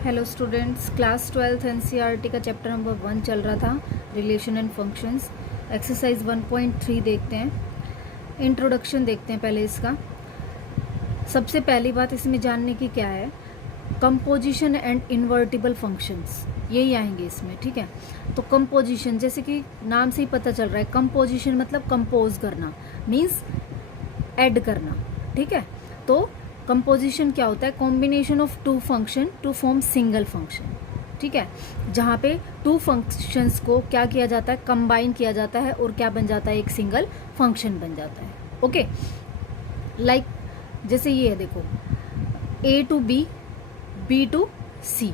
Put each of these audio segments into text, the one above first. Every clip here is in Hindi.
Hello students, class 12th NCERT का चैप्टर नंबर 1 चल रहा था, रिलेशन एंड फंक्शंस। एक्सरसाइज 1.3 देखते हैं। इंट्रोडक्शन देखते हैं पहले इसका। सबसे पहली बात इसमें जानने की क्या है, कंपोजिशन एंड इन्वर्टिबल फंक्शंस, यही आएंगे इसमें। ठीक है, तो कंपोजिशन जैसे कि नाम से ही पता चल रहा है, कंपोजिशन मतलब कंपोज करना, मीन्स ऐड करना। ठीक है, तो कंपोजिशन क्या होता है, combination of two function to form single function. ठीक है, जहाँ पे टू फंक्शंस को क्या किया जाता है, कंबाइन किया जाता है और क्या बन जाता है, एक सिंगल फंक्शन बन जाता है। ओके, लाइक जैसे ये है, देखो a to b, b to c,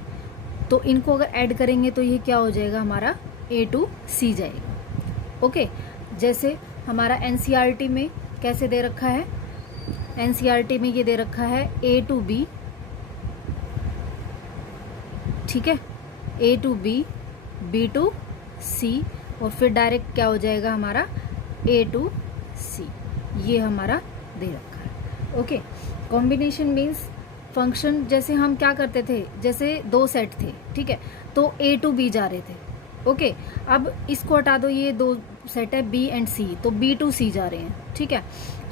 तो इनको अगर ऐड करेंगे तो ये क्या हो जाएगा, हमारा a टू c जाएगा। ओके, जैसे हमारा एनसीईआरटी में कैसे दे रखा है, एनसीईआरटी में ये दे रखा है a टू b। ठीक है, a to b, b to c, और फिर डायरेक्ट क्या हो जाएगा हमारा a टू c, ये हमारा दे रखा है। ओके, कॉम्बिनेशन मीन्स फंक्शन, जैसे हम क्या करते थे, जैसे दो सेट थे, ठीक है, तो a टू b जा रहे थे। ओके, अब इसको हटा दो, ये दो सेट है b एंड c, तो b टू c जा रहे हैं। ठीक है,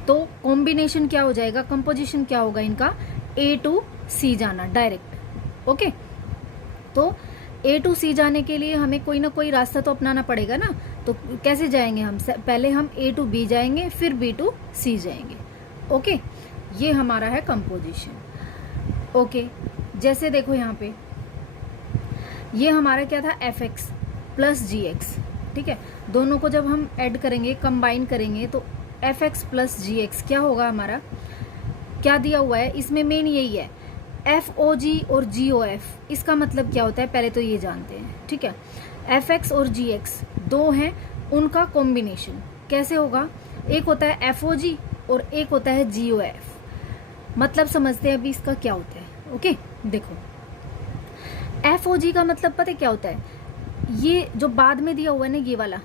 तो कॉम्बिनेशन क्या हो जाएगा, कंपोजिशन क्या होगा इनका, a टू c जाना डायरेक्ट। ओके, तो a टू c जाने के लिए हमें कोई ना कोई रास्ता तो अपनाना पड़ेगा ना, तो कैसे जाएंगे हम, पहले हम a टू b जाएंगे, फिर b टू c जाएंगे। ओके, ये हमारा है कंपोजिशन। ओके, जैसे देखो यहाँ पे ये हमारा क्या था, fx प्लस gx। ठीक है, दोनों को जब हम ऐड करेंगे, कंबाइन करेंगे, तो fx प्लस gx क्या होगा, हमारा क्या दिया हुआ है इसमें, मेन यही है fog और gof। इसका मतलब क्या होता है, पहले तो ये जानते हैं। ठीक है, fx और gx दो हैं, उनका कॉम्बिनेशन कैसे होगा, एक होता है fog और एक होता है gof। मतलब समझते हैं अभी इसका क्या होता है। ओके, देखो fog का मतलब पता है क्या होता है, ये जो बाद में दिया हुआ है ना, ये वाला,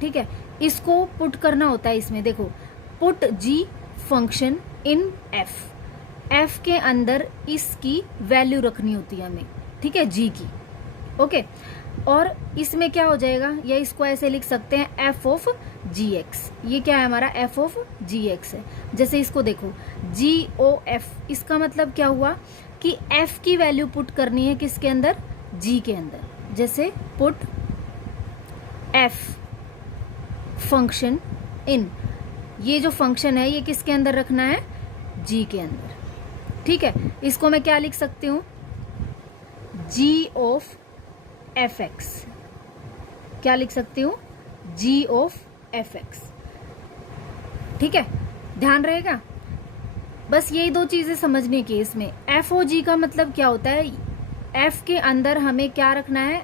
ठीक है, इसको पुट करना होता है इसमें। देखो, put g function in f के अंदर इसकी वैल्यू रखनी होती है हमें। ठीक है, g की। ओके, और इसमें क्या हो जाएगा, या इसको ऐसे लिख सकते हैं f ऑफ gx। ये क्या है हमारा, f ऑफ gx है। जैसे इसको देखो gof, इसका मतलब क्या हुआ कि f की वैल्यू पुट करनी है किसके अंदर, g के अंदर। जैसे पुट f फंक्शन इन, ये जो फंक्शन है ये किसके अंदर रखना है, g के अंदर। ठीक है, इसको मैं क्या लिख सकती हूँ, g ऑफ fx, क्या लिख सकती हूँ, g ऑफ fx। ठीक है, ध्यान रहेगा, बस यही दो चीजें समझने की इसमें। fog का मतलब क्या होता है, f के अंदर हमें क्या रखना है,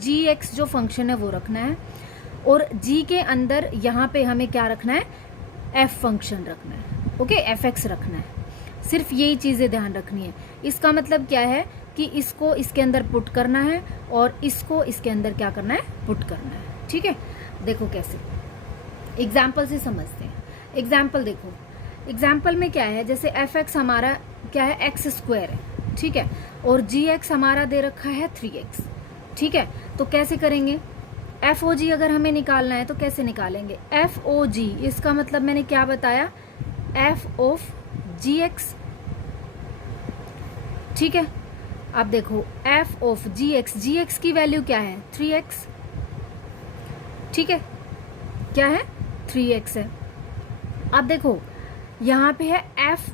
gx जो फंक्शन है वो रखना है, और g के अंदर यहाँ पे हमें क्या रखना है, f फंक्शन रखना है। ओके, fx रखना है, सिर्फ यही चीजें ध्यान रखनी है। इसका मतलब क्या है कि इसको इसके अंदर पुट करना है और इसको इसके अंदर क्या करना है, पुट करना है। ठीक है, देखो कैसे, एग्जाम्पल से समझते हैं। एग्जाम्पल देखो, एग्जाम्पल में क्या है, जैसे fx हमारा क्या है, x स्क्वायर है। ठीक है, और gx हमारा दे रखा है 3x। ठीक है, तो कैसे करेंगे, fog अगर हमें निकालना है तो कैसे निकालेंगे, fog, इसका मतलब मैंने क्या बताया, f ऑफ gx। ठीक है, अब देखो f ऑफ gx, gx की वैल्यू क्या है, 3x। ठीक है, क्या है, 3x है। अब देखो यहाँ पे है f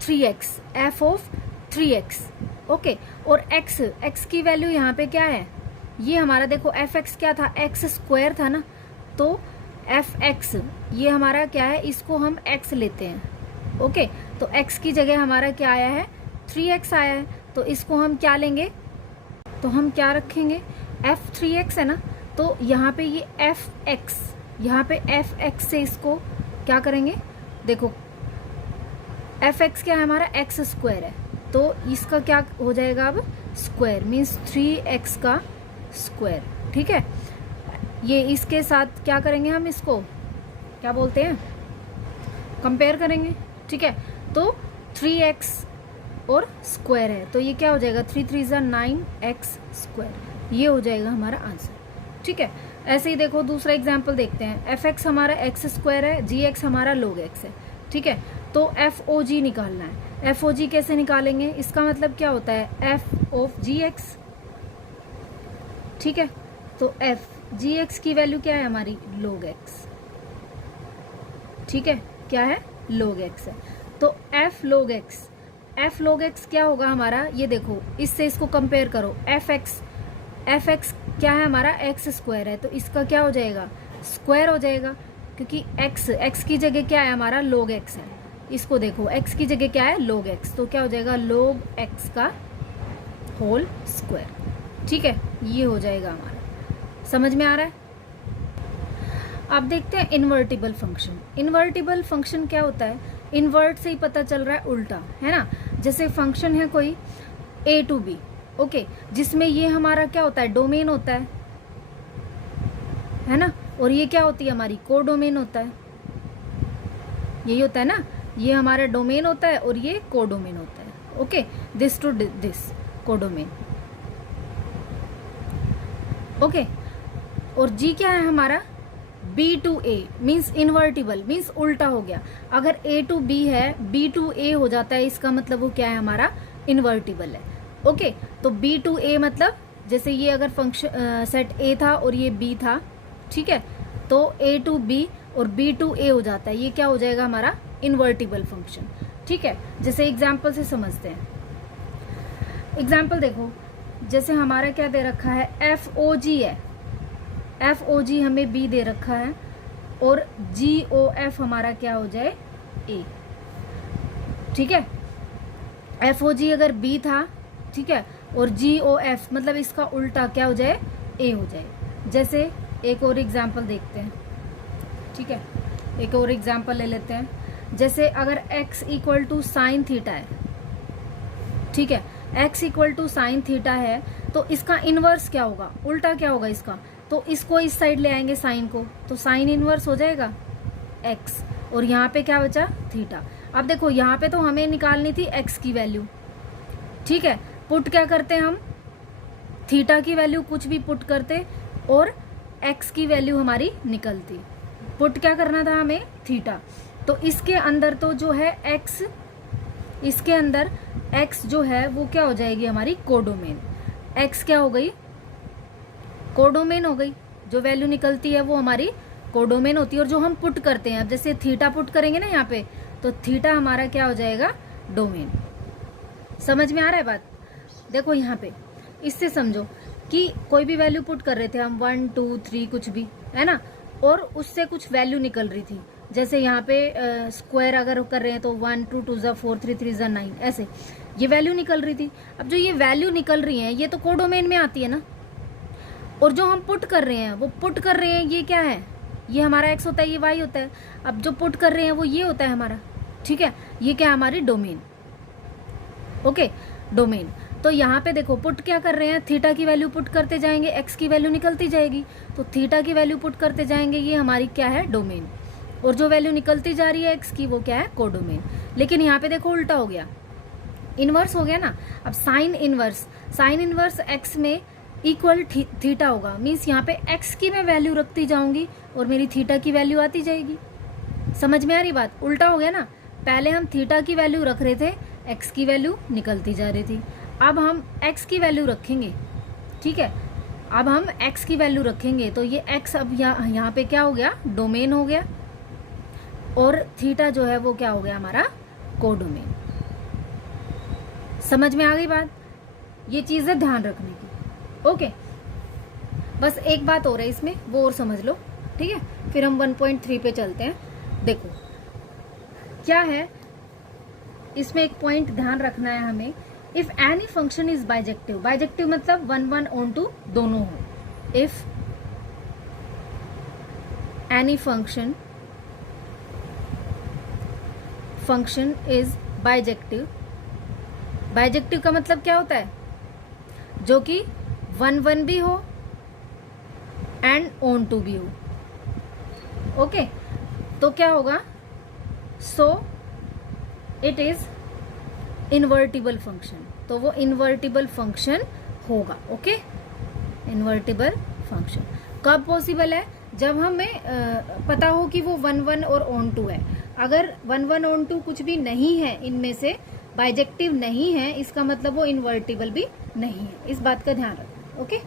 3x, f of 3x। Okay, और x की वैल्यू यहाँ पे क्या है, ये हमारा देखो fx क्या था, x स्क्वायर था ना, तो fx ये हमारा क्या है, इसको हम x लेते हैं। ओके, तो x की जगह हमारा क्या आया है, 3x आया है, तो इसको हम क्या लेंगे, तो हम क्या रखेंगे, f3x है ना, तो यहाँ पे ये fx, यहाँ पे fx से इसको क्या करेंगे, देखो fx क्या है हमारा, x स्क्वायर है, तो इसका क्या हो जाएगा अब, स्क्वायर मीन्स 3x का स्क्वायर। ठीक है, ये इसके साथ क्या करेंगे, हम इसको क्या बोलते हैं, कंपेयर करेंगे। ठीक है, तो 3x और स्क्वायर है, तो ये क्या हो जाएगा 3 3 ज़ा 9x स्क्वायर, ये हो जाएगा हमारा आंसर। ठीक है, ऐसे ही देखो दूसरा एग्जाम्पल देखते हैं। fx हमारा x स्क्वायर है, gx हमारा log x है। ठीक है, तो FOG निकालना है। FOG कैसे निकालेंगे, इसका मतलब क्या होता है f ऑफ gx। ठीक है, तो f gx की वैल्यू क्या है हमारी log x। ठीक है, क्या है log x है, तो f log x क्या होगा हमारा, ये देखो इससे इसको कंपेयर करो। fx क्या है हमारा x स्क्वायर है, तो इसका क्या हो जाएगा स्क्वायर हो जाएगा, क्योंकि x की जगह क्या है हमारा log x है। इसको देखो x की जगह क्या है log x, तो क्या हो जाएगा log x का होल स्क्वायर। ठीक है, ये हो जाएगा हमारा। समझ में आ रहा है। अब देखते हैं इन्वर्टिबल फंक्शन। इन्वर्टिबल फंक्शन क्या होता है, इन्वर्ट से ही पता चल रहा है उल्टा, है ना। जैसे फंक्शन है कोई a to b, ओके, जिसमें ये हमारा क्या होता है डोमेन होता है ना, और ये क्या होती है हमारी कोडोमेन होता है। यही होता है ना, ये हमारा डोमेन होता है और ये कोडोमेन होता है। Okay, this to this codomain. Okay, और जी क्या है हमारा B to A means invertible, means उल्टा हो गया। अगर A to B है, B to A हो जाता है, इसका मतलब वो क्या है हमारा इन्वर्टिबल है। ओके, तो B to A मतलब जैसे ये अगर फंक्शन सेट A था और ये B था, ठीक है, तो A to B और B to A हो जाता है, ये क्या हो जाएगा हमारा इन्वर्टिबल फंक्शन। ठीक है, जैसे एग्जाम्पल से समझते हैं। एग्जाम्पल देखो, जैसे हमारा क्या दे रखा है FOG है, FOG हमें B दे रखा है और GOF हमारा क्या हो जाए A। ठीक है, FOG अगर B था, ठीक है, और GOF मतलब इसका उल्टा क्या हो जाए A हो जाए। जैसे एक और एग्जाम्पल देखते हैं। ठीक है, एक और एग्जाम्पल ले लेते हैं। जैसे अगर x equal to sine theta है, ठीक है, x equal to sine theta है, तो इसका इनवर्स क्या होगा, उल्टा क्या होगा इसका, तो इसको इस साइड ले आएंगे साइन को, तो साइन इनवर्स हो जाएगा x, और यहाँ पे क्या बचा थीटा। अब देखो यहाँ पे तो हमें निकालनी थी x की वैल्यू, ठीक है, पुट क्या करते हम थीटा की वैल्यू कुछ भी पुट करते और x की वैल्यू हमारी निकलती। पुट क्या करना था हमें थीटा, तो इसके अंदर तो जो है x, इसके अंदर x जो है वो क्या हो जाएगी हमारी कोडोमेन। x क्या हो गई कोडोमेन हो गई, जो वैल्यू निकलती है वो हमारी कोडोमेन होती है। और जो हम पुट करते हैं, अब जैसे थीटा पुट करेंगे ना यहाँ पे, तो थीटा हमारा क्या हो जाएगा डोमेन। समझ में आ रहा है बात। देखो यहाँ पे इससे समझो कि कोई भी वैल्यू पुट कर रहे थे हम 1 2 3 कुछ भी, है ना, और उससे कुछ वैल्यू निकल रही थी। जैसे यहाँ पे स्क्वायर अगर कर रहे हैं तो 1 2 2 ज़ा 4 3 3 ज़ा 9, ऐसे ये वैल्यू निकल रही थी। अब जो ये वैल्यू निकल रही है ये तो कोडोमेन में आती है ना, और जो हम पुट कर रहे हैं वो पुट कर रहे हैं, ये क्या है, ये हमारा x होता है, ये y होता है। अब जो पुट कर रहे हैं वो ये होता है हमारा, ठीक है, ये क्या है हमारी डोमेन। Okay, domain. तो यहाँ पे देखो पुट क्या कर रहे हैं, थीटा की वैल्यू पुट करते जाएंगे, x की वैल्यू निकलती जाएगी, तो थीटा की वैल्यू पुट करते जाएंगे, ये हमारी क्या है डोमेन, और जो वैल्यू निकलती जा रही है x की वो क्या है कोडोमेन। लेकिन यहाँ पे देखो उल्टा हो गया, इनवर्स हो गया ना। अब साइन इनवर्स x में इक्वल थीटा होगा, मीन्स यहाँ पे x की मैं वैल्यू रखती जाऊंगी और मेरी थीटा की वैल्यू आती जाएगी। समझ में आ रही बात, उल्टा हो गया ना। पहले हम थीटा की वैल्यू रख रहे थे, x की वैल्यू निकलती जा रही थी। अब हम x की वैल्यू रखेंगे, ठीक है, अब हम x की वैल्यू रखेंगे तो ये x अब यहाँ पे क्या हो गया डोमेन हो गया, और थीटा जो है वो क्या हो गया हमारा कोडोमेन। समझ में आ गई बात, ये चीज़ है ध्यान रखने की। ओके, बस एक बात और है इसमें, वो और समझ लो, ठीक है, फिर हम 1.3 पे चलते हैं। देखो क्या है इसमें, एक पॉइंट ध्यान रखना है हमें। If any function is bijective, bijective मतलब 1 1 ऑन टू दोनों हो। If any function is bijective, bijective का मतलब क्या होता है, जो कि 1 1 भी हो एंड ऑन टू भी हो। ओके, तो क्या होगा, so it is invertible function, तो वो इन्वर्टिबल फंक्शन होगा। ओके, इन्वर्टिबल फंक्शन कब पॉसिबल है? जब हमें पता हो कि वो 1 1 और ऑन टू है। अगर 1 1 ऑन टू कुछ भी नहीं है, इनमें से बाइजेक्टिव नहीं है, इसका मतलब वो इन्वर्टिबल भी नहीं है। इस बात का ध्यान रखना। ओके।